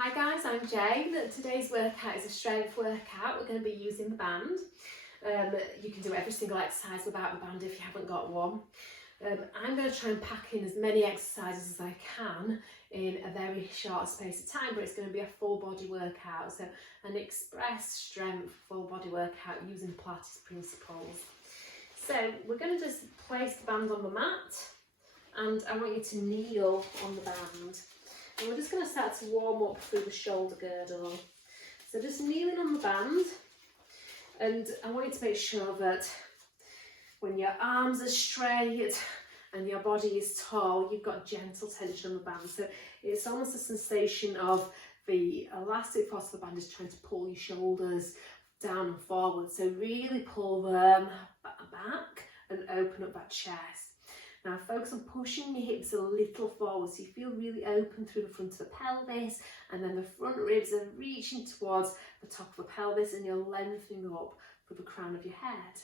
Hi guys, I'm Jane. Today's workout is a strength workout. We're going to be using the band. You can do every single exercise without the band if you haven't got one. I'm going to try and pack in as many exercises as I can in a very short space of time, but it's going to be a full body workout. So an express strength full body workout using Pilates principles. So we're going to just place the band on the mat and I want you to kneel on the band. And we're just going to start to warm up through the shoulder girdle. So just kneeling on the band, and I want you to make sure that when your arms are straight and your body is tall, you've got gentle tension on the band. So it's almost a sensation of the elastic force of the band is trying to pull your shoulders down and forward. So really pull them back and open up that chest. Now focus on pushing your hips a little forward so you feel really open through the front of the pelvis, and then the front ribs are reaching towards the top of the pelvis and you're lengthening up through the crown of your head.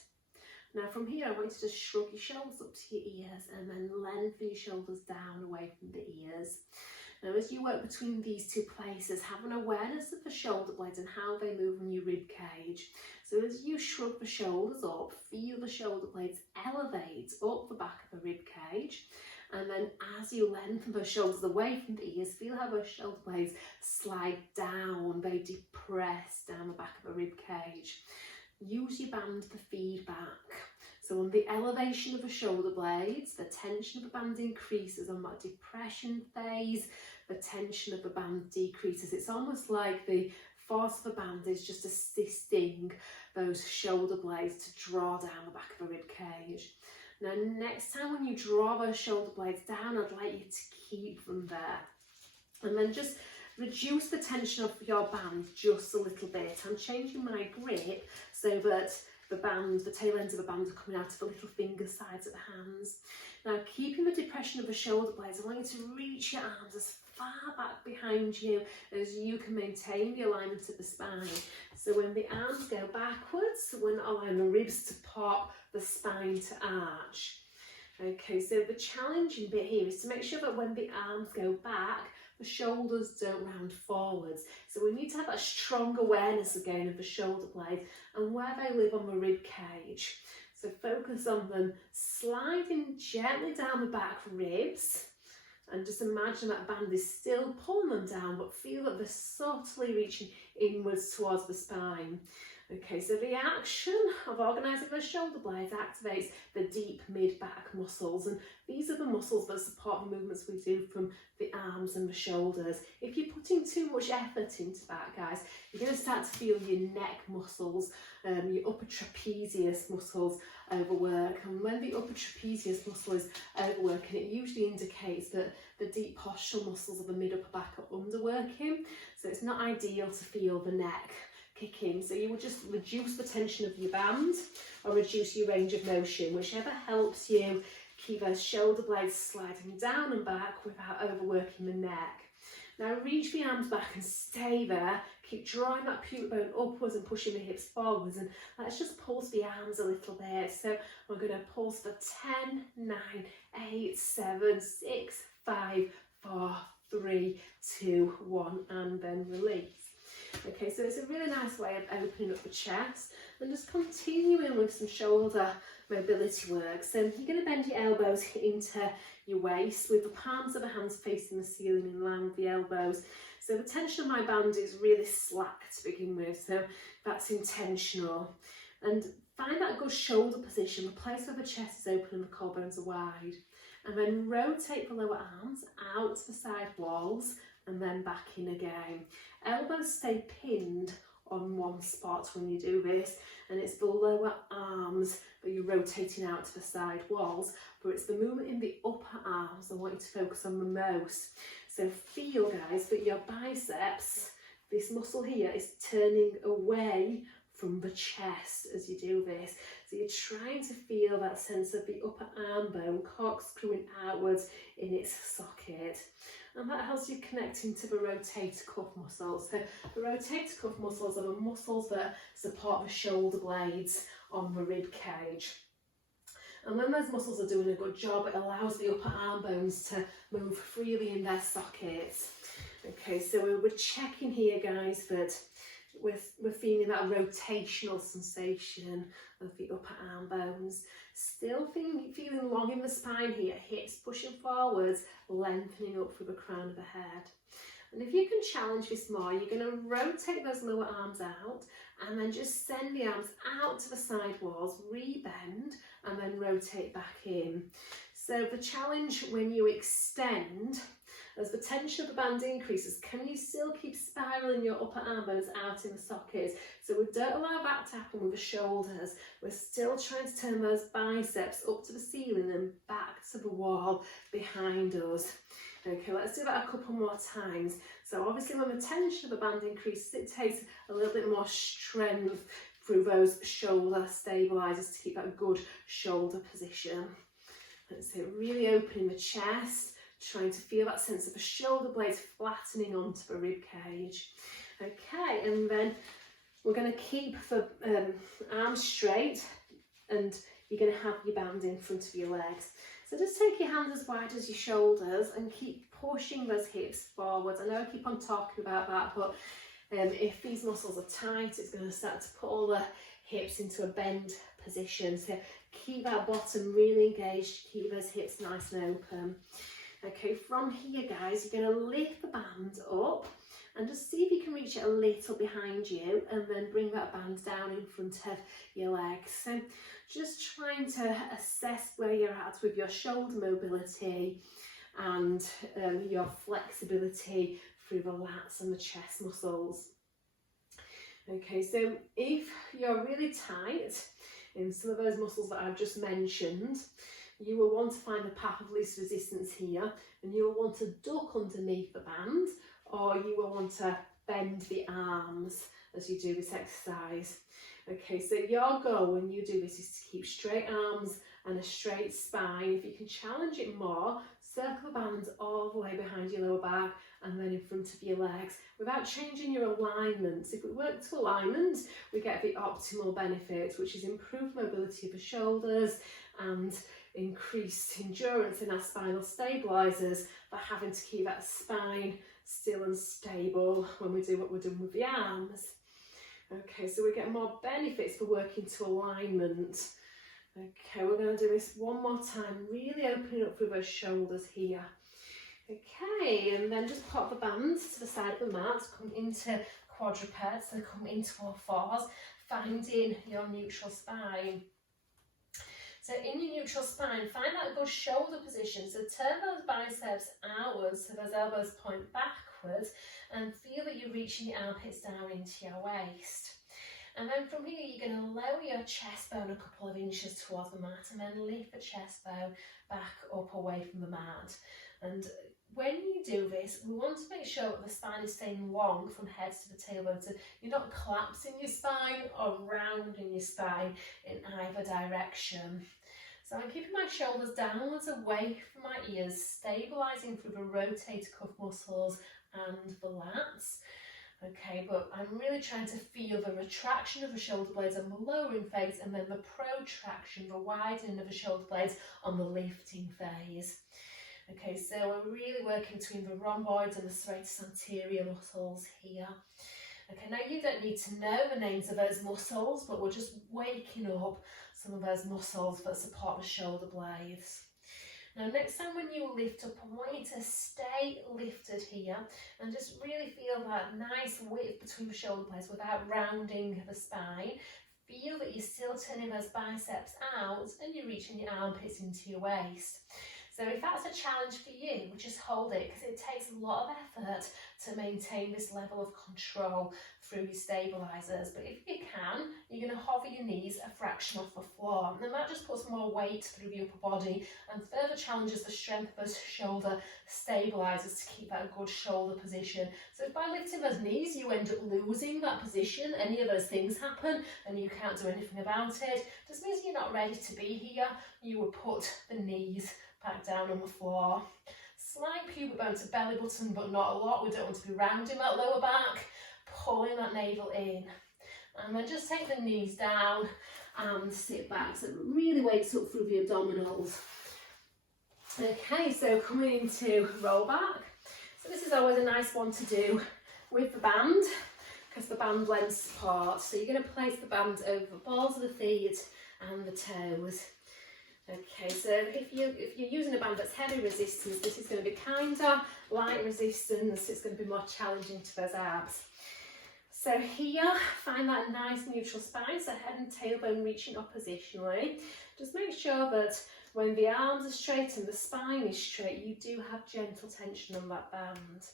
Now from here I want you to just shrug your shoulders up to your ears and then lengthen your shoulders down away from the ears. Now as you work between these two places, have an awareness of the shoulder blades and how they move in your rib cage. So as you shrug the shoulders up, feel the shoulder blades elevate up the back of the rib cage. And then as you lengthen the shoulders away from the ears, feel how those shoulder blades slide down, they depress down the back of the rib cage. Use your band for feedback. So on the elevation of the shoulder blades, the tension of the band increases. On that depression phase, the tension of the band decreases. It's almost like the force of the band is just assisting those shoulder blades to draw down the back of the rib cage. Now next time when you draw those shoulder blades down, I'd like you to keep them there. And then just reduce the tension of your band just a little bit. I'm changing my grip so that the tail ends of the band are coming out of the little finger sides of the hands. Now keeping the depression of the shoulder blades, I want you to reach your arms as far back behind you as you can maintain the alignment of the spine. So when the arms go backwards, we're not allowing the ribs to pop, the spine to arch. Okay, so the challenging bit here is to make sure that when the arms go back, the shoulders don't round forwards. So we need to have that strong awareness again of the shoulder blades and where they live on the rib cage. So focus on them sliding gently down the back ribs, and just imagine that band is still pulling them down, but feel that they're subtly reaching inwards towards the spine. Okay, so the action of organising those shoulder blades activates the deep mid-back muscles, and these are the muscles that support the movements we do from the arms and the shoulders. If you're putting too much effort into that, guys, you're going to start to feel your neck muscles, your upper trapezius muscles overwork, and when the upper trapezius muscle is overworking, it usually indicates that the deep postural muscles of the mid-upper back are underworking, so it's not ideal to feel the neck kick in. So you will just reduce the tension of your band or reduce your range of motion, whichever helps you keep those shoulder blades sliding down and back without overworking the neck. Now reach the arms back and stay there. Keep drawing that pubic bone upwards and pushing the hips forwards, and let's just pulse the arms a little bit. So we're going to pulse for 10, 9, 8, 7, 6, 5, 4, 3, 2, 1, and then release. Okay, so it's a really nice way of opening up the chest and just continuing with some shoulder mobility work. So you're going to bend your elbows into your waist with the palms of the hands facing the ceiling in line with the elbows. So the tension of my band is really slack to begin with, so that's intentional. And find that good shoulder position, the place where the chest is open and the core bones are wide. And then rotate the lower arms out to the side walls and then back in again. Elbows stay pinned on one spot when you do this, and it's the lower arms that you're rotating out to the side walls, but it's the movement in the upper arms I want you to focus on the most. So feel, guys, that your biceps, this muscle here, is turning away from the chest as you do this. So you're trying to feel that sense of the upper arm bone corkscrewing outwards in its socket. And that helps you connect into the rotator cuff muscles. So the rotator cuff muscles are the muscles that support the shoulder blades on the rib cage. And when those muscles are doing a good job, it allows the upper arm bones to move freely in their sockets. Okay, so we're checking here, guys, that we're feeling that rotational sensation of the upper arm bones. Still feeling long in the spine here, hips pushing forwards, lengthening up through the crown of the head. And if you can challenge this more, you're going to rotate those lower arms out and then just send the arms out to the side walls, rebend, and then rotate back in. So the challenge when you extend, as the tension of the band increases, can you still keep spiraling your upper arm bones out in the sockets? So we don't allow that to happen with the shoulders. We're still trying to turn those biceps up to the ceiling and back to the wall behind us. Okay, let's do that a couple more times. So obviously when the tension of the band increases, it takes a little bit more strength through those shoulder stabilizers to keep that good shoulder position. Let's see, really opening the chest, trying to feel that sense of the shoulder blades flattening onto the rib cage. Okay, and then we're going to keep the arms straight, and you're going to have your band in front of your legs. So just take your hands as wide as your shoulders and keep pushing those hips forwards. I know I keep on talking about that, but if these muscles are tight, it's going to start to put all the hips into a bend position. So keep that bottom really engaged, keep those hips nice and open. Okay, from here, guys, you're going to lift the band up and just see if you can reach it a little behind you, and then bring that band down in front of your legs. So just trying to assess where you're at with your shoulder mobility and your flexibility through the lats and the chest muscles. Okay, so if you're really tight in some of those muscles that I've just mentioned, you will want to find the path of least resistance here, and you will want to duck underneath the band, or you will want to bend the arms as you do this exercise. Okay, so your goal when you do this is to keep straight arms and a straight spine. If you can challenge it more, circle the bands all the way behind your lower back and then in front of your legs without changing your alignments. If we work to alignment, we get the optimal benefits, which is improved mobility of the shoulders and increased endurance in our spinal stabilizers, by having to keep that spine still and stable when we do what we're doing with the arms. Okay, so we get more benefits for working to alignment. Okay, we're going to do this one more time, really opening up through those shoulders here. Okay, and then just pop the bands to the side of the mat, come into quadrupeds, and come into our fours, finding your neutral spine. So in your neutral spine, find that good shoulder position. So turn those biceps outwards so those elbows point backwards, and feel that you're reaching the armpits down into your waist. And then from here, you're going to lower your chest bone a couple of inches towards the mat, and then lift the chest bone back up away from the mat. And when you do this, we want to make sure that the spine is staying long from head to the tailbone, so you're not collapsing your spine or rounding your spine in either direction. So I'm keeping my shoulders downwards away from my ears, stabilising through the rotator cuff muscles and the lats. Okay, but I'm really trying to feel the retraction of the shoulder blades on the lowering phase, and then the protraction, the widening of the shoulder blades on the lifting phase. Okay, so we're really working between the rhomboids and the serratus anterior muscles here. Okay, now you don't need to know the names of those muscles, but we're just waking up some of those muscles that support the shoulder blades. Now next time when you lift up, I want you to stay lifted here and just really feel that nice width between the shoulder blades without rounding the spine. Feel that you're still turning those biceps out and you're reaching your armpits into your waist. So if that's a challenge for you, just hold it, because it takes a lot of effort to maintain this level of control through your stabilisers. But if you can, you're going to hover your knees a fraction off the floor, and that just puts more weight through the upper body and further challenges the strength of those shoulder stabilisers to keep that good shoulder position. So if by lifting those knees you end up losing that position, any of those things happen and you can't do anything about it, just means you're not ready to be here. You would put the knees back down on the floor. Slight pubic bone to belly button, but not a lot. We don't want to be rounding that lower back, pulling that navel in. And then just take the knees down and sit back. So it really wakes up through the abdominals. Okay, so coming into roll back. So this is always a nice one to do with the band, because the band lends support. So you're going to place the band over the balls of the feet and the toes. Okay, so if you're using a band that's heavy resistance, this is going to be kinder. Light resistance, it's going to be more challenging to those abs. So here, find that nice neutral spine, so head and tailbone reaching oppositionally. Just make sure that when the arms are straight and the spine is straight, you do have gentle tension on that band.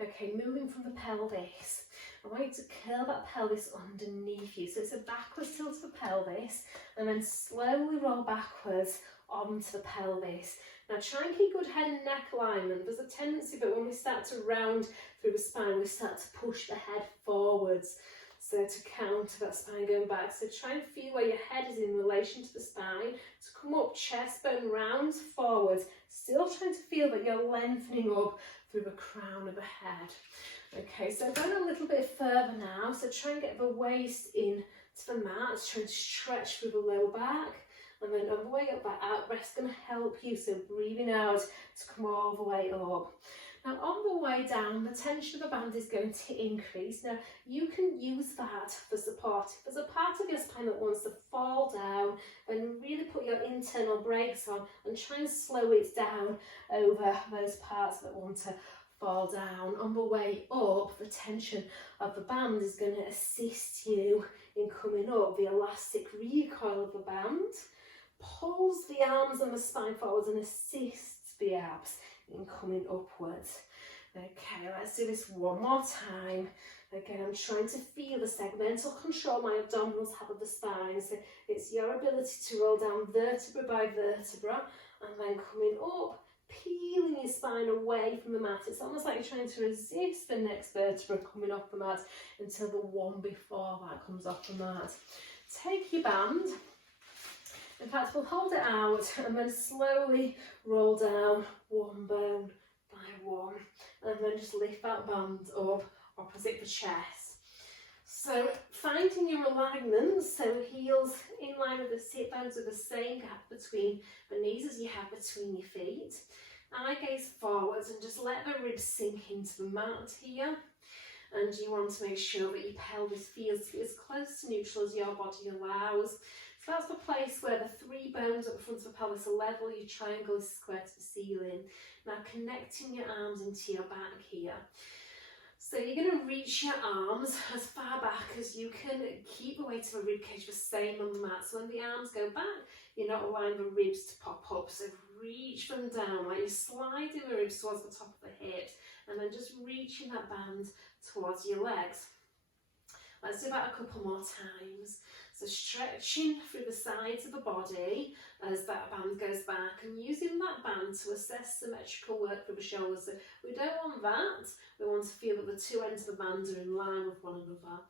Okay, moving from the pelvis. I want you to curl that pelvis underneath you. So it's a backwards tilt of the pelvis, and then slowly roll backwards onto the pelvis. Now try and keep good head and neck alignment. There's a tendency that when we start to round through the spine, we start to push the head forwards. So to counter that spine going back. So try and feel where your head is in relation to the spine. To come up, chest bone rounds forwards. Still trying to feel that you're lengthening up through the crown of the head. Okay, so going a little bit further now. So try and get the waist in to the mat. Try and stretch through the lower back. And then on the way up, that out breath's going to help you. So breathing out to come all the way up. Now on the way down, the tension of the band is going to increase. Now you can use that for support. If there's a part of your spine that wants to fall down, then really put your internal brakes on and try and slow it down over those parts that want to fall down. On the way up, the tension of the band is going to assist you in coming up. The elastic recoil of the band pulls the arms and the spine forwards and assists the abs in coming upwards. Okay, let's do this one more time. Again, I'm trying to feel the segmental control my abdominals have of the spine. So it's your ability to roll down vertebra by vertebra and then coming up, peeling your spine away from the mat. It's almost like you're trying to resist the next vertebra coming off the mat until the one before that comes off the mat. Take your band. In fact, we'll hold it out and then slowly roll down one bone by one, and then just lift that band up opposite the chest. So finding your alignment, so heels in line with the sit bones with the same gap between the knees as you have between your feet. Eye gaze forwards and just let the ribs sink into the mat here. And you want to make sure that your pelvis feels as close to neutral as your body allows. So that's the place where the three bones at the front of the pelvis are level, your triangle is square to the ceiling. Now connecting your arms into your back here. So you're going to reach your arms as far back as you can. Keep the weight of the ribcage the same on the mat. So when the arms go back, you're not allowing the ribs to pop up. So reach them down, like you're sliding the ribs towards the top of the hips, and then just reaching that band towards your legs. Let's do that a couple more times. So stretching through the sides of the body as that band goes back, and using that band to assess symmetrical work through the shoulders. So we don't want that. We want to feel that the two ends of the band are in line with one another.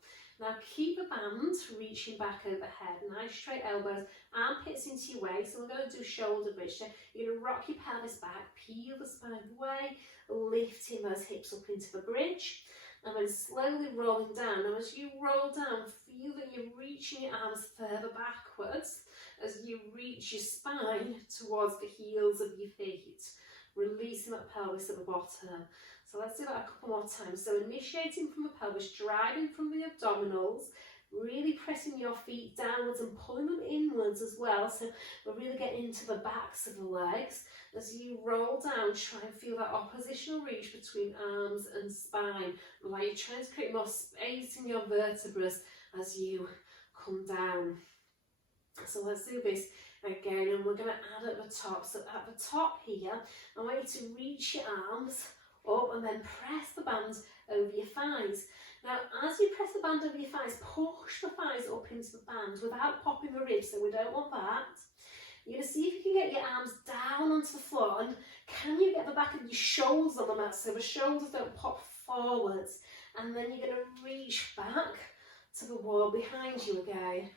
Now keep the band reaching back overhead, nice straight elbows, armpits into your waist. So we're going to do shoulder bridge. So you're going to rock your pelvis back, peel the spine away, lifting those hips up into the bridge, and then slowly rolling down. Now as you roll down, feel that you're reaching your arms further backwards as you reach your spine towards the heels of your feet, releasing that pelvis at the bottom. So let's do that a couple more times. So initiating from the pelvis, driving from the abdominals, really pressing your feet downwards and pulling them inwards as well. So we're really getting into the backs of the legs. As you roll down, try and feel that oppositional reach between arms and spine. Like you're trying to create more space in your vertebrae as you come down. So let's do this again, and we're going to add at the top. So at the top here, I want you to reach your arms up and then press the band over your thighs. Now as you press the band over your thighs, push the thighs up into the band without popping the ribs, so we don't want that. You're going to see if you can get your arms down onto the floor, and can you get the back of your shoulders on the mat so the shoulders don't pop forwards, and then you're going to reach back to the wall behind you again.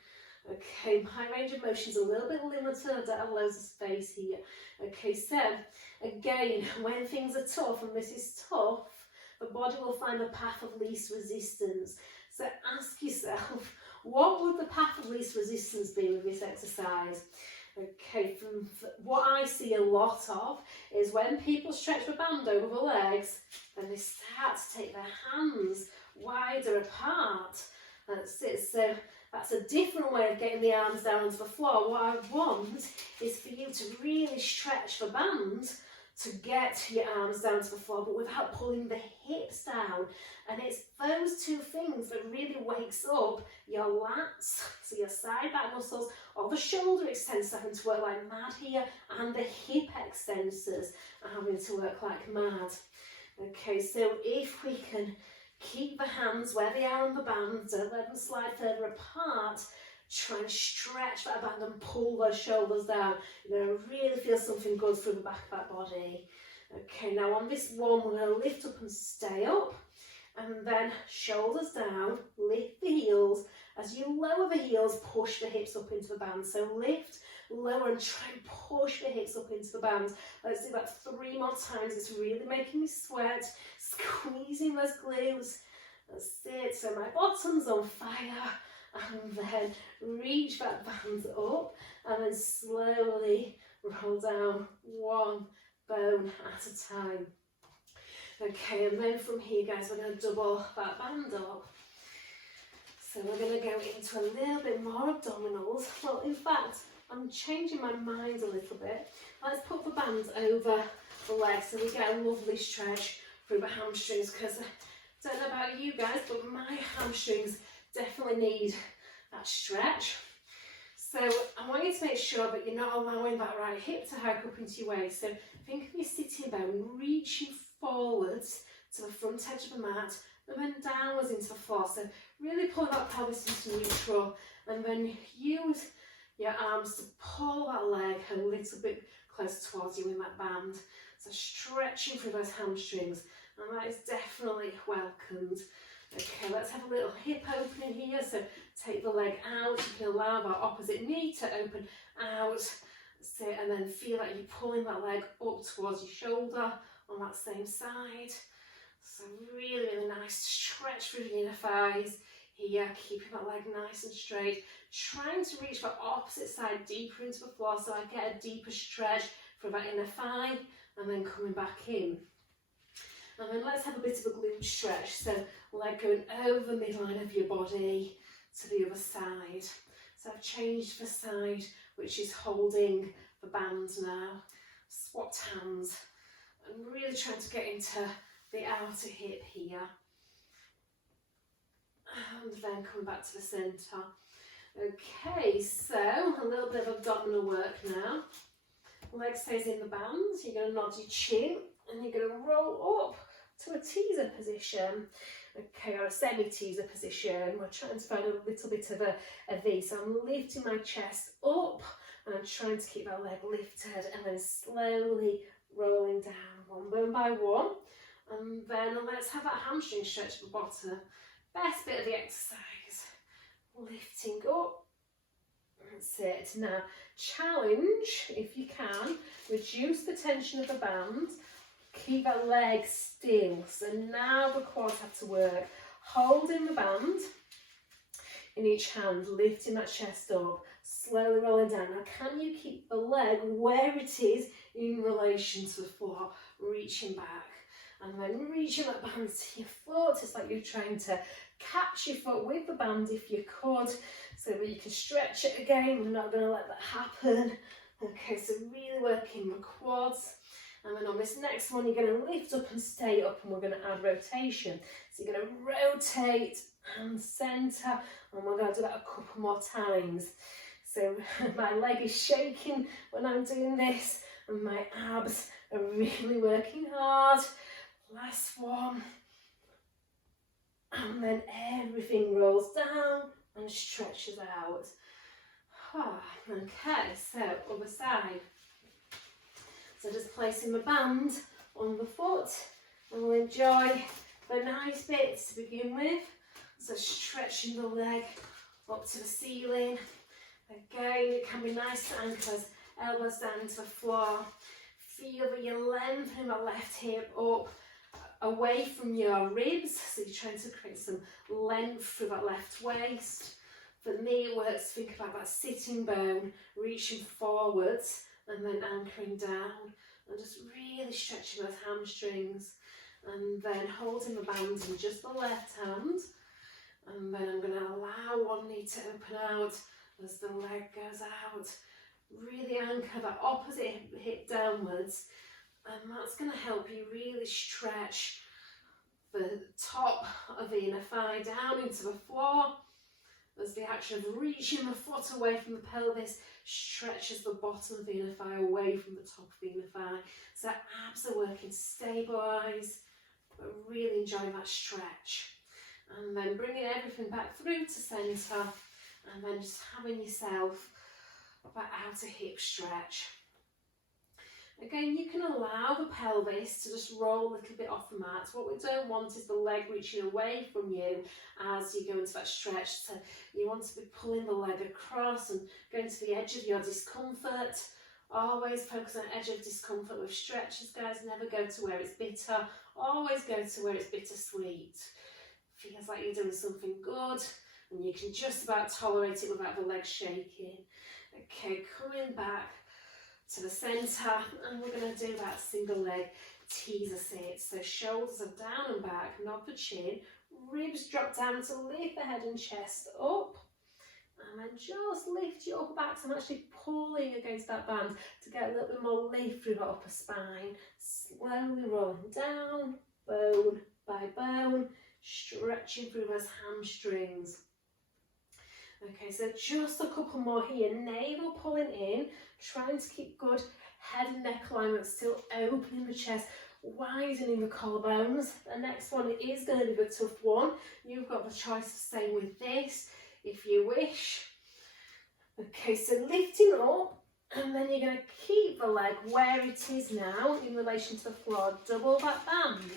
Okay, my range of motion is a little bit limited, I don't have loads of space here. Okay, so again, when things are tough, and this is tough, the body will find the path of least resistance. So ask yourself, what would the path of least resistance be with this exercise? Okay, from what I see a lot of is when people stretch the band over the legs, then they start to take their hands wider apart. That's it. So that's a different way of getting the arms down onto the floor. What I want is for you to really stretch the band to get your arms down to the floor, but without pulling the hips down. And it's those two things that really wakes up your lats, so your side back muscles, or the shoulder extensors having to work like mad here, and the hip extensors are having to work like mad. Okay, so if we can keep the hands where they are on the band, don't let them slide further apart, try and stretch that band and pull those shoulders down. You're going to really feel something good through the back of that body. Okay, now on this one, we're going to lift up and stay up, and then shoulders down, lift the heels. As you lower the heels, push the hips up into the band. So lift, lower, and try and push the hips up into the band. Let's do that 3 more times. It's really making me sweat, squeezing those glutes. That's it. So my bottom's on fire. And then reach that band up, and then slowly roll down one bone at a time. Okay, and then from here, guys, we're going to double that band up. So we're going to go into a little bit more abdominals. Well, in fact, I'm changing my mind a little bit. Let's put the band over the legs so we get a lovely stretch through the hamstrings, because I don't know about you guys, but my hamstrings definitely need that stretch. So I want you to make sure that you're not allowing that right hip to hike up into your waist. So think of your sitting bone reaching forwards to the front edge of the mat, and then downwards into the floor. So really pull that pelvis into neutral, and then use your arms to pull that leg a little bit closer towards you in that band. So stretching through those hamstrings, and that is definitely welcomed. Okay, let's have a little hip opening here. So take the leg out. You can allow that opposite knee to open out. So, and then feel like you're pulling that leg up towards your shoulder on that same side. So really, really nice to stretch through the inner thighs here, keeping that leg nice and straight. Trying to reach that opposite side deeper into the floor so I get a deeper stretch through that inner thigh, and then coming back in. And then let's have a bit of a glute stretch. So leg going over the midline of your body to the other side. So I've changed the side which is holding the band now. Swapped hands and really trying to get into the outer hip here. And then coming back to the centre. Okay, so a little bit of abdominal work now. Leg stays in the band. You're going to nod your chin, and you're going to roll up to a teaser position, okay, or a semi-teaser position. We're trying to find a little bit of a V. So I'm lifting my chest up, and I'm trying to keep that leg lifted, and then slowly rolling down one bone by one. And then let's have that hamstring stretch at the bottom. Best bit of the exercise. Lifting up. That's it. Now, challenge, if you can, reduce the tension of the band. Keep that leg still. So now the quads have to work. Holding the band in each hand, lifting that chest up, slowly rolling down. Now, can you keep the leg where it is in relation to the floor? Reaching back. And then reaching that band to your foot. It's like you're trying to catch your foot with the band if you could, so that you can stretch it again. We're not going to let that happen. Okay, so really working the quads. And then on this next one, you're going to lift up and stay up, and we're going to add rotation. So you're going to rotate and centre, and we're going to do that a couple more times. So my leg is shaking when I'm doing this, and my abs are really working hard. Last one. And then everything rolls down and stretches out. Okay, so other side. So just placing the band on the foot, and we'll enjoy the nice bits to begin with. So stretching the leg up to the ceiling. Again, it can be nice to anchor elbows down into the floor. Feel that you're lengthening the left hip up away from your ribs, so you're trying to create some length through that left waist. For me, it works to think about that sitting bone, reaching forwards and then anchoring down and just really stretching those hamstrings, and then holding the band in just the left hand, and then I'm going to allow one knee to open out as the leg goes out. Really anchor that opposite hip downwards, and that's going to help you really stretch the top of the inner thigh down into the floor, as the action of reaching the foot away from the pelvis stretches the bottom of the inner thigh away from the top of the inner thigh. So abs are working stabilise, but really enjoy that stretch. And then bringing everything back through to centre, and then just having yourself that outer hip stretch. Again, you can allow the pelvis to just roll a little bit off the mat. What we don't want is the leg reaching away from you as you go into that stretch. So you want to be pulling the leg across and going to the edge of your discomfort. Always focus on the edge of discomfort with stretches, guys. Never go to where it's bitter. Always go to where it's bittersweet. Feels like you're doing something good and you can just about tolerate it without the legs shaking. Okay, coming back to the centre, and we're going to do that single leg teaser sit. So shoulders are down and back, nod the chin, ribs drop down to lift the head and chest up, and then just lift your upper back. So I'm actually pulling against that band to get a little bit more lift through the upper spine. Slowly rolling down, bone by bone, stretching through those hamstrings. Okay, so just a couple more here. Navel pulling in, trying to keep good head and neck alignment, still opening the chest, widening the collarbones. The next one is going to be the tough one. You've got the choice of staying with this if you wish. Okay, so lifting up, and then you're going to keep the leg where it is now in relation to the floor. Double that band.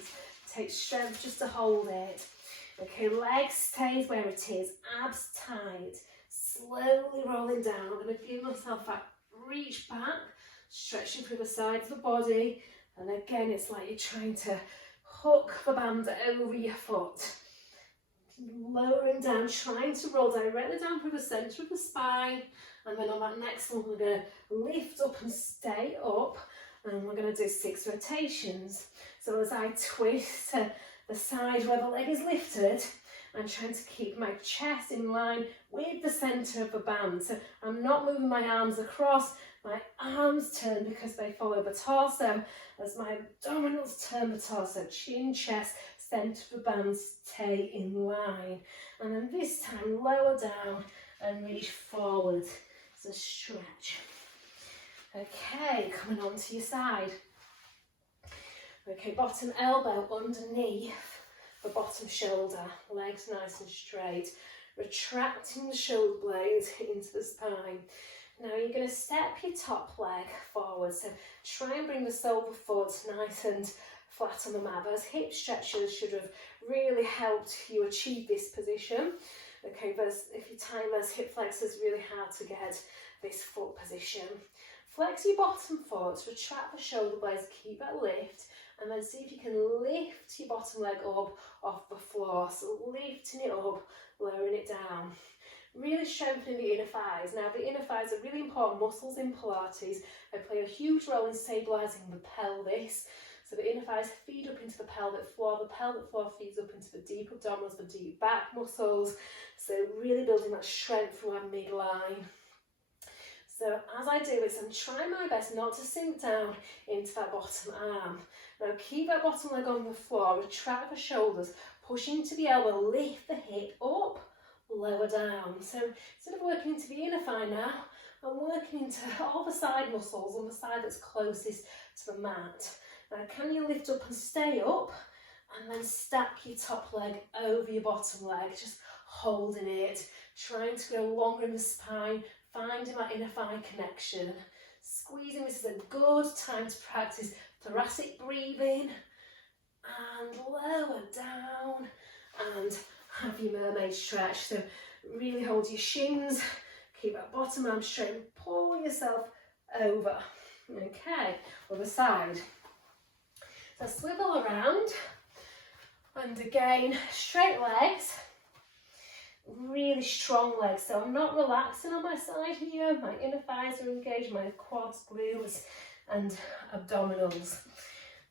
Take strength just to hold it. Okay, leg stays where it is, abs tight, slowly rolling down. I'm going to give myself that reach back, stretching through the sides of the body, and again it's like you're trying to hook the band over your foot. Lowering down, trying to roll directly down through the centre of the spine, and then on that next one we're going to lift up and stay up, and we're going to do 6 rotations. So as I twist to the side where the leg is lifted, I'm trying to keep my chest in line with the centre of the band. So I'm not moving my arms across, my arms turn because they follow the torso, as my abdominals turn the torso, chin, chest, centre of the band stay in line. And then this time lower down and reach forward, so stretch. Okay, coming onto your side. Okay, bottom elbow underneath the bottom shoulder, legs nice and straight, retracting the shoulder blades into the spine. Now you're going to step your top leg forward, so try and bring the sole of the foot nice and flat on the mat. Those hip stretches should have really helped you achieve this position. Okay, if you time those hip flexors, really hard to get this foot position. Flex your bottom foot, retract the shoulder blades, keep that lift, and then see if you can lift your bottom leg up off the floor. So lifting it up, lowering it down. Really strengthening the inner thighs. Now the inner thighs are really important muscles in Pilates. They play a huge role in stabilising the pelvis. So the inner thighs feed up into the pelvic floor feeds up into the deep abdominals, the deep back muscles. So really building that strength through our midline. So as I do this, I'm trying my best not to sink down into that bottom arm. Now keep that bottom leg on the floor, retract the shoulders, push into the elbow, lift the hip up, lower down. So instead of working into the inner thigh now, I'm working into all the side muscles on the side that's closest to the mat. Now can you lift up and stay up, and then stack your top leg over your bottom leg, just holding it, trying to go longer in the spine, finding that inner thigh connection. Squeezing, this is a good time to practice thoracic breathing, and lower down, and have your mermaid stretch. So really hold your shins, keep that bottom arm straight, and pull yourself over. Okay, other side. So swivel around, and again, straight legs, really strong legs. So I'm not relaxing on my side here. My inner thighs are engaged, my quads, glutes and abdominals.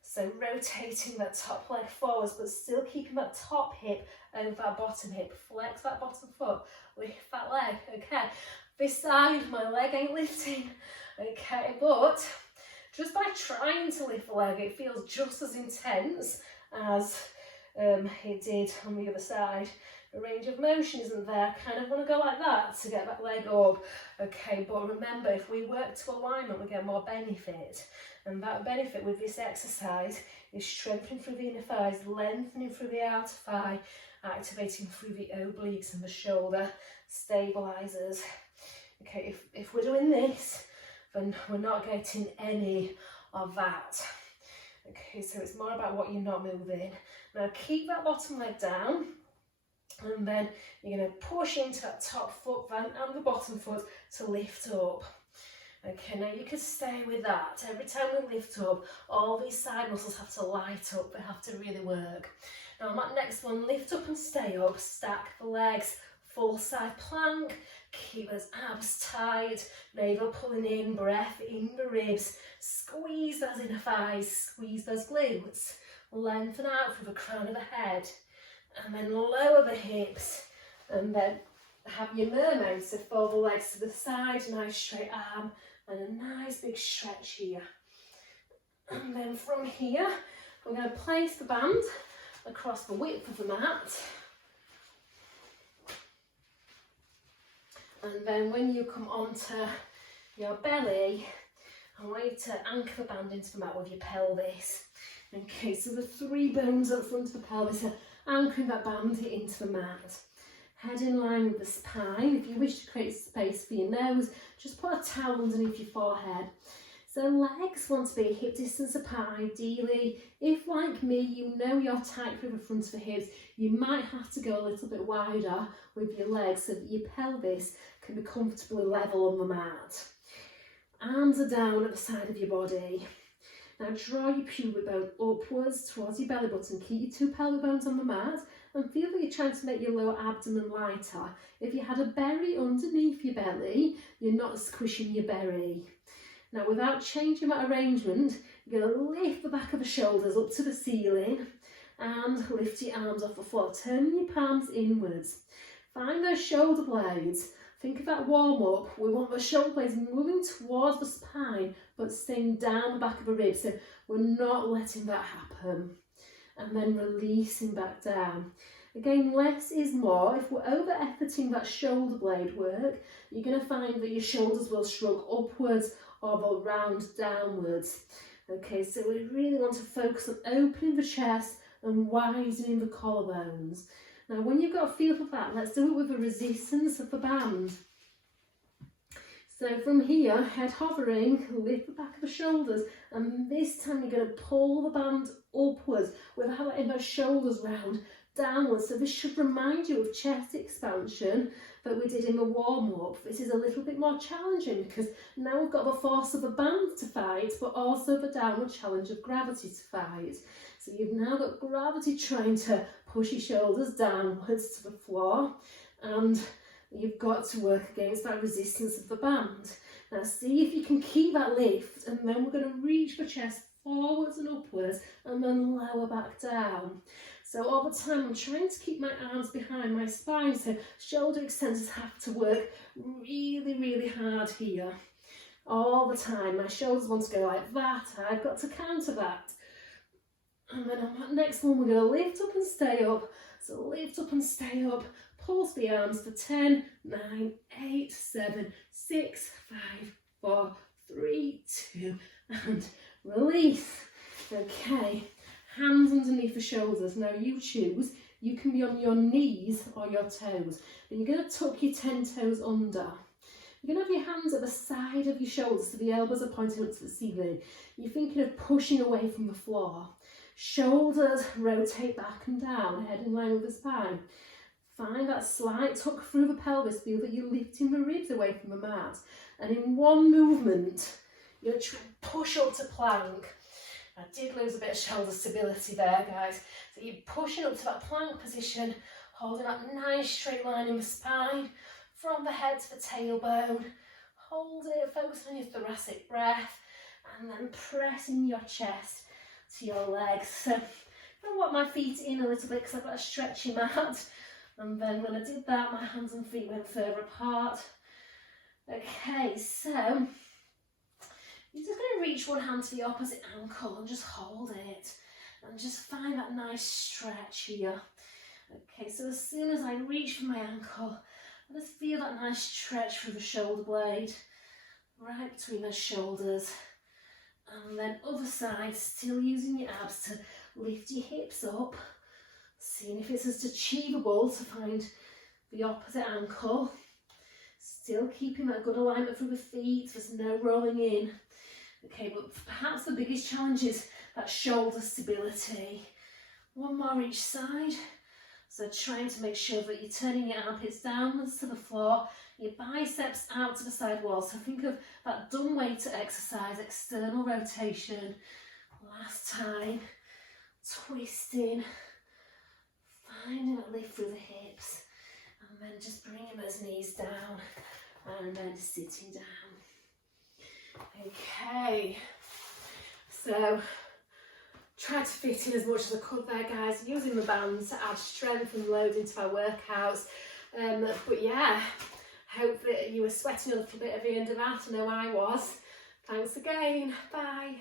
So rotating that top leg forwards, but still keeping that top hip over that bottom hip. Flex that bottom foot, lift that leg, okay? This side, my leg ain't lifting, okay? But just by trying to lift the leg, it feels just as intense as it did on the other side. The range of motion isn't there. I kind of want to go like that to get that leg up, okay? But remember, if we work to alignment, we get more benefit. And that benefit with this exercise is strengthening through the inner thighs, lengthening through the outer thigh, activating through the obliques and the shoulder stabilizers. Okay, if we're doing this, then we're not getting any of that. Okay, so it's more about what you're not moving. Now keep that bottom leg down, and then you're going to push into that top foot and the bottom foot to lift up. Okay, now you can stay with that. Every time we lift up, all these side muscles have to light up, they have to really work. Now on that next one, lift up and stay up, stack the legs, full side plank, keep those abs tight, navel pulling in, breath in the ribs, squeeze those inner thighs, squeeze those glutes, lengthen out through the crown of the head, and then lower the hips, and then have your mermaid, so fold the legs to the side, nice straight arm, and a nice big stretch here. And then from here, we're going to place the band across the width of the mat. And then when you come onto your belly, I want you to anchor the band into the mat with your pelvis. Okay, so the 3 bones up front of the pelvis are anchoring that band into the mat. Head in line with the spine. If you wish to create space for your nose, just put a towel underneath your forehead. So legs want to be hip distance apart ideally. If, like me, you know you're tight through the front of the hips, you might have to go a little bit wider with your legs so that your pelvis can be comfortably level on the mat. Arms are down at the side of your body. Now draw your pubic bone upwards towards your belly button. Keep your 2 pelvic bones on the mat and feel that you're trying to make your lower abdomen lighter. If you had a berry underneath your belly, you're not squishing your berry. Now without changing that arrangement, you're going to lift the back of the shoulders up to the ceiling and lift your arms off the floor, turning your palms inwards. Find those shoulder blades. Think of that warm up. We want the shoulder blades moving towards the spine but staying down the back of the ribs, so we're not letting that happen. And then releasing back down. Again, less is more. If we're over-efforting that shoulder blade work, you're going to find that your shoulders will shrug upwards or they'll round downwards. Okay, so we really want to focus on opening the chest and widening the collarbones. Now, when you've got a feel for that, let's do it with the resistance of the band. So from here, head hovering, lift the back of the shoulders, and this time you're going to pull the band upwards without letting those shoulders round downwards. So this should remind you of chest expansion that we did in the warm-up. This is a little bit more challenging because now we've got the force of the band to fight, but also the downward challenge of gravity to fight. So you've now got gravity trying to push your shoulders downwards to the floor, and you've got to work against that resistance of the band. Now see if you can keep that lift, and then we're going to reach the chest forwards and upwards and then lower back down. So all the time I'm trying to keep my arms behind my spine, so shoulder extensors have to work really, really hard here. All the time, my shoulders want to go like that, I've got to counter that. And then on that next one, we're going to lift up and stay up. So lift up and stay up, pulse the arms for 10, 9, 8, 7, 6, 5, 4, 3, 2, and release. Okay. Hands underneath the shoulders. Now you choose, you can be on your knees or your toes. But you're going to tuck your 10 toes under. You're going to have your hands at the side of your shoulders so the elbows are pointing up to the ceiling. You're thinking of pushing away from the floor. Shoulders rotate back and down, head in line with the spine. Find that slight tuck through the pelvis. Feel that you're lifting the ribs away from the mat. And in one movement, you're going to try and push up to plank. I did lose a bit of shoulder stability there, guys. So you're pushing up to that plank position, Holding that nice straight line in the spine, from the head to the tailbone. Hold it, focus on your thoracic breath, and then pressing your chest to your legs. So I want my feet in a little bit because I've got a stretchy mat. And then when I did that, my hands and feet went further apart. Okay, so you're just going to reach one hand to the opposite ankle and just hold it. And just find that nice stretch here. Okay, so as soon as I reach for my ankle, I just feel that nice stretch through the shoulder blade, right between those shoulders. And then other side, still using your abs to lift your hips up, seeing if it's just achievable to find the opposite ankle. Still keeping that good alignment through the feet, there's no rolling in. Okay, but perhaps the biggest challenge is that shoulder stability. One more each side. So trying to make sure that you're turning your armpits downwards to the floor, your biceps out to the side wall. So think of that dumb weight exercise, external rotation. Last time, twisting, finding that lift through the hips, and then just bringing those knees down, and then sitting down. Okay, so tried to fit in as much as I could there, guys, using the bands to add strength and load into our workouts. But yeah, hopefully you were sweating a little bit at the end of that. I know I was. Thanks again. Bye.